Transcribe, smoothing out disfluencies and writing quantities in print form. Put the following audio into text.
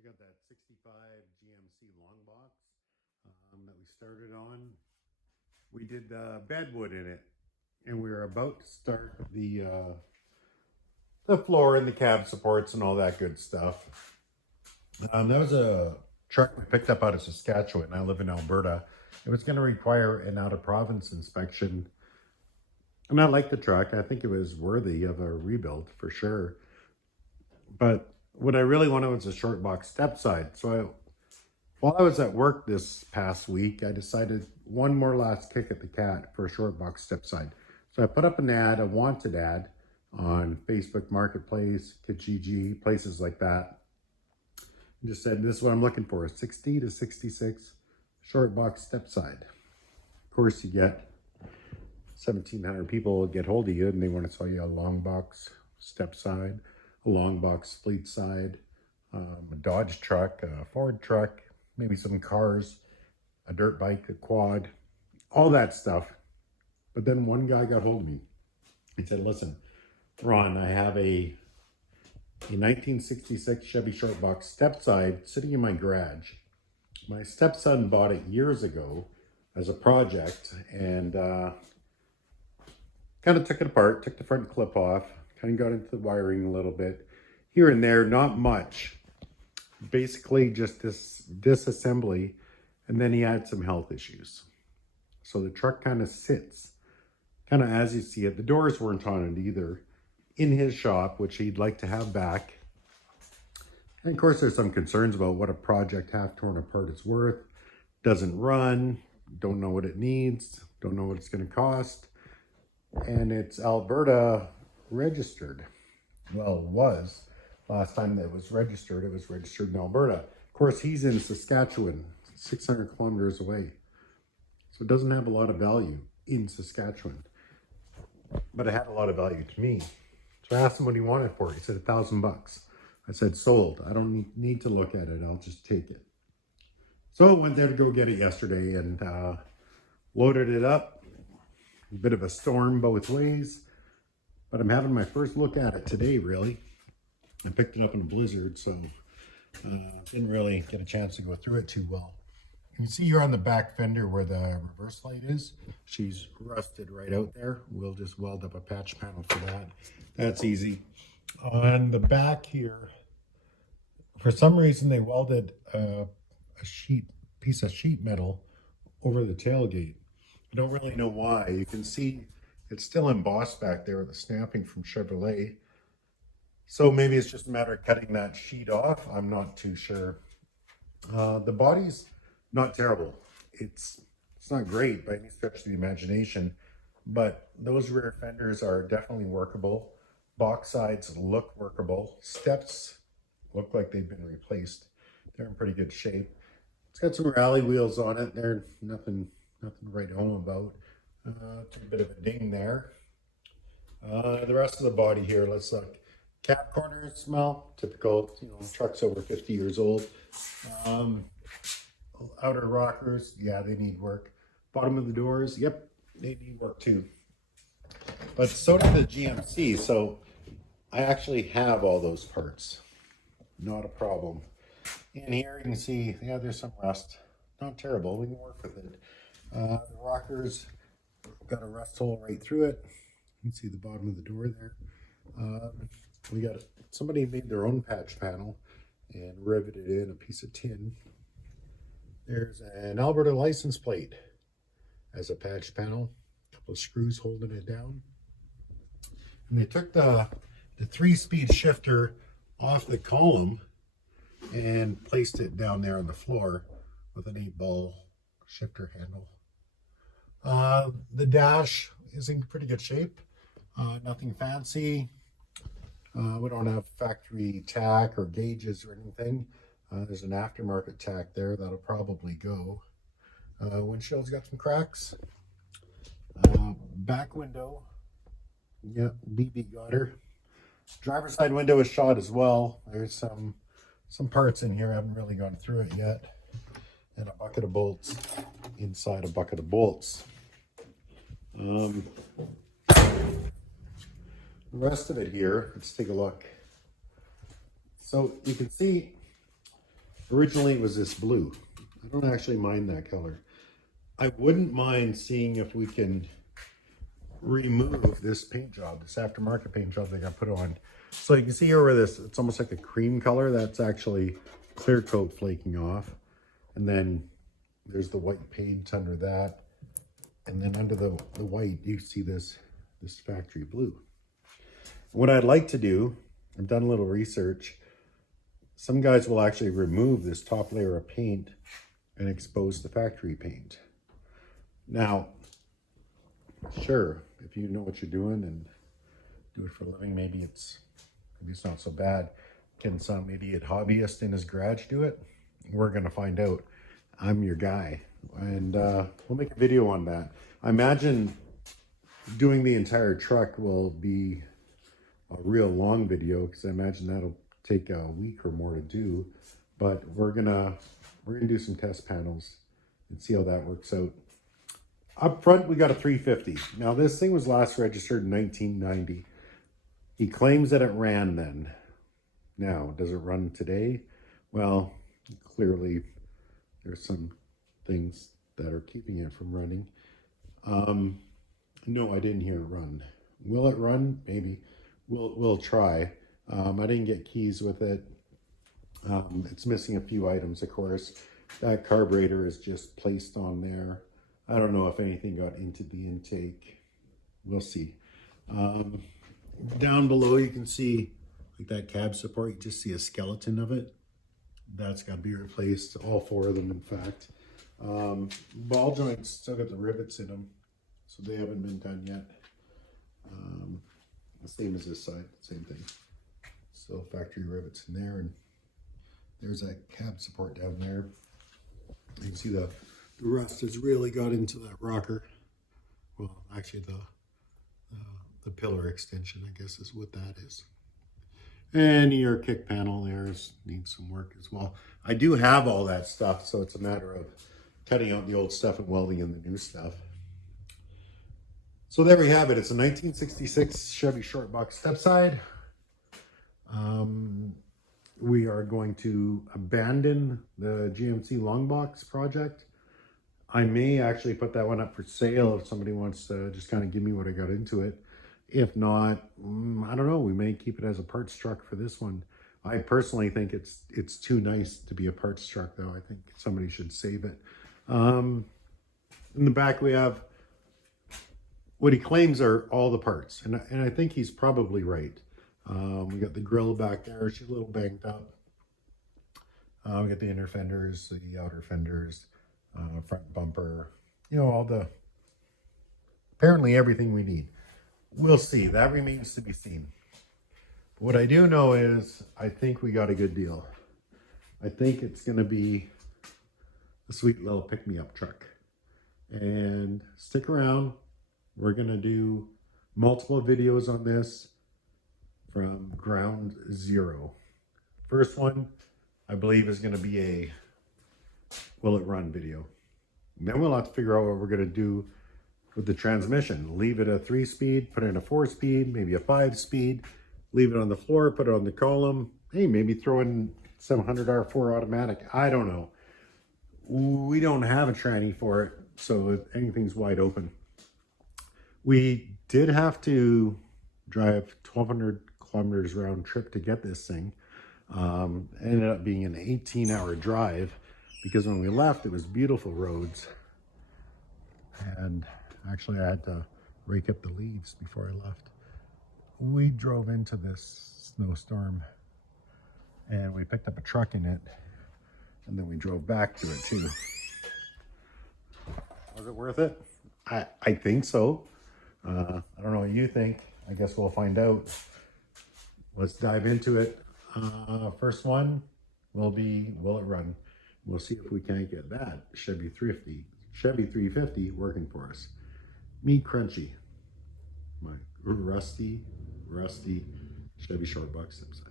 I got that 65 GMC long box that we started on. We did bedwood in it, and we were about to start the floor and the cab supports and all that good stuff. That was a truck we picked up out of Saskatchewan. I live in Alberta. It was going to require an out of province inspection. And I like the truck. I think it was worthy of a rebuild for sure. But what I really wanted was a Shortbox Stepside. So while I was at work this past week, I decided one more last kick at the cat for a Shortbox Stepside. So I put up an ad, a wanted ad, on Facebook Marketplace, Kijiji, places like that. I just said, this is what I'm looking for, a 60 to 66 Shortbox Stepside. Of course, you get 1,700 people get hold of you and they want to sell you a long box Stepside, a long box fleet side, a Dodge truck, a Ford truck, maybe some cars, a dirt bike, a quad, all that stuff. But then one guy got hold of me. He said, listen, Ron, I have a 1966 Chevy Shortbox Stepside sitting in my garage. My stepson bought it years ago as a project and kind of took it apart, took the front clip off, kind of got into the wiring a little bit. Here and there, not much. Basically just this disassembly, and then he had some health issues. So the truck kind of sits, kind of as you see it. The doors weren't on it either, in his shop, which he'd like to have back. And of course, there's some concerns about what a project half torn apart is worth. Doesn't run, don't know what it needs, don't know what it's going to cost. And it's Alberta registered. Well, it was. Last time that it was registered in Alberta. Of course, he's in Saskatchewan, 600 kilometers away. So it doesn't have a lot of value in Saskatchewan. But it had a lot of value to me. So I asked him what he wanted for it. He said $1,000. I said, sold. I don't need to look at it. I'll just take it. So I went there to go get it yesterday and loaded it up. A bit of a storm both ways, but I'm having my first look at it today, really. I picked it up in a blizzard, so didn't really get a chance to go through it too well. You can see here on the back fender where the reverse light is. She's rusted right out there. We'll just weld up a patch panel for that. That's easy. On the back here, for some reason they welded a piece of sheet metal over the tailgate. I don't really know why. You can see it's still embossed back there with the stamping from Chevrolet. So maybe it's just a matter of cutting that sheet off. I'm not too sure. The body's not terrible. It's not great by any stretch of the imagination, but those rear fenders are definitely workable. Box sides look workable. Steps look like they've been replaced. They're in pretty good shape. It's got some rally wheels on it. They're nothing to write home about. Took a bit of a ding there. The rest of the body here, let's look. Cap corners smell typical, trucks over 50 years old. Outer rockers, yeah, they need work. Bottom of the doors, yep, they need work too. But so did the GMC, so I actually have all those parts. Not a problem. In here you can see, yeah, there's some rust. Not terrible, we can work with it. The rockers got a rust hole right through it. You can see the bottom of the door there. We got somebody made their own patch panel and riveted in a piece of tin. There's an Alberta license plate as a patch panel. A couple of screws holding it down. And they took the 3-speed shifter off the column and placed it down there on the floor with an 8-ball shifter handle. The dash is in pretty good shape. Nothing fancy. We don't have factory tack or gauges or anything. There's an aftermarket tack there that'll probably go. Windshield's got some cracks. Back window, yeah, BB got her. Driver's side window is shot as well. There's some parts in here. I haven't really gone through it yet. And a bucket of bolts inside a bucket of bolts. The rest of it here, let's take a look. So you can see Originally it was this blue. I don't actually mind that color. I wouldn't mind seeing if we can remove this paint job, this aftermarket paint job that I put on. So you can see over this, it's almost like a cream color. That's actually clear coat flaking off. And then there's the white paint under that. And then under the white, you see this factory blue. What I'd like to do, I've done a little research. Some guys will actually remove this top layer of paint and expose the factory paint. Now, sure, if you know what you're doing and do it for a living, maybe it's not so bad. Can some idiot hobbyist in his garage do it? We're gonna find out. I'm your guy, and we'll make a video on that. I imagine doing the entire truck will be a real long video, because I imagine that'll take a week or more to do. But we're gonna do some test panels and see how that works out. Up front, we got a 350. Now, this thing was last registered in 1990. He claims that it ran then. Now, does it run today? Well, clearly there's some things that are keeping it from running. No, I didn't hear it run. Will it run? Maybe. We'll try. I didn't get keys with it. It's missing a few items, of course. That carburetor is just placed on there. I don't know if anything got into the intake. We'll see. Down below, you can see like that cab support. You just see a skeleton of it. That's got to be replaced. All four of them, in fact. Ball joints still got the rivets in them, so they haven't been done yet. The same as this side, same thing. So factory rivets in there, and there's that cab support down there. You can see the rust has really got into that rocker. Well, actually the pillar extension, I guess, is what that is. And your kick panel there needs some work as well. I do have all that stuff, so it's a matter of cutting out the old stuff and welding in the new stuff. So there we have it. It's a 1966 Chevy Shortbox Stepside. We are going to abandon the GMC long box project. I may actually put that one up for sale if somebody wants to just kind of give me what I got into it. If not, I don't know, we may keep it as a parts truck for this one. I personally think it's too nice to be a parts truck, though. I think somebody should save it. In the back, we have what he claims are all the parts, and I think he's probably right. We got the grill back there. She's a little banged up. We got the inner fenders, the outer fenders, front bumper, apparently everything we need. We'll see. That remains to be seen. But what I do know is I think we got a good deal. I think it's going to be a sweet little pick-me-up truck. And stick around. We're going to do multiple videos on this from ground zero. First one, I believe, is going to be a will it run video. And then we'll have to figure out what we're going to do with the transmission. Leave it a 3-speed, put in a 4-speed, maybe a 5-speed, leave it on the floor, put it on the column. Hey, maybe throw in 700R4 automatic. I don't know. We don't have a tranny for it, so anything's wide open. We did have to drive 1,200 kilometers round trip to get this thing. Ended up being an 18-hour drive because when we left, it was beautiful roads. And actually, I had to rake up the leaves before I left. We drove into this snowstorm and we picked up a truck in it, and then we drove back to it too. Was it worth it? I think so. I don't know what you think. I guess we'll find out. Let's dive into it. First one will be, will it run? We'll see if we can't get that Chevy 350 working for us. Meat crunchy. My rusty Chevy Shortbox Stepside.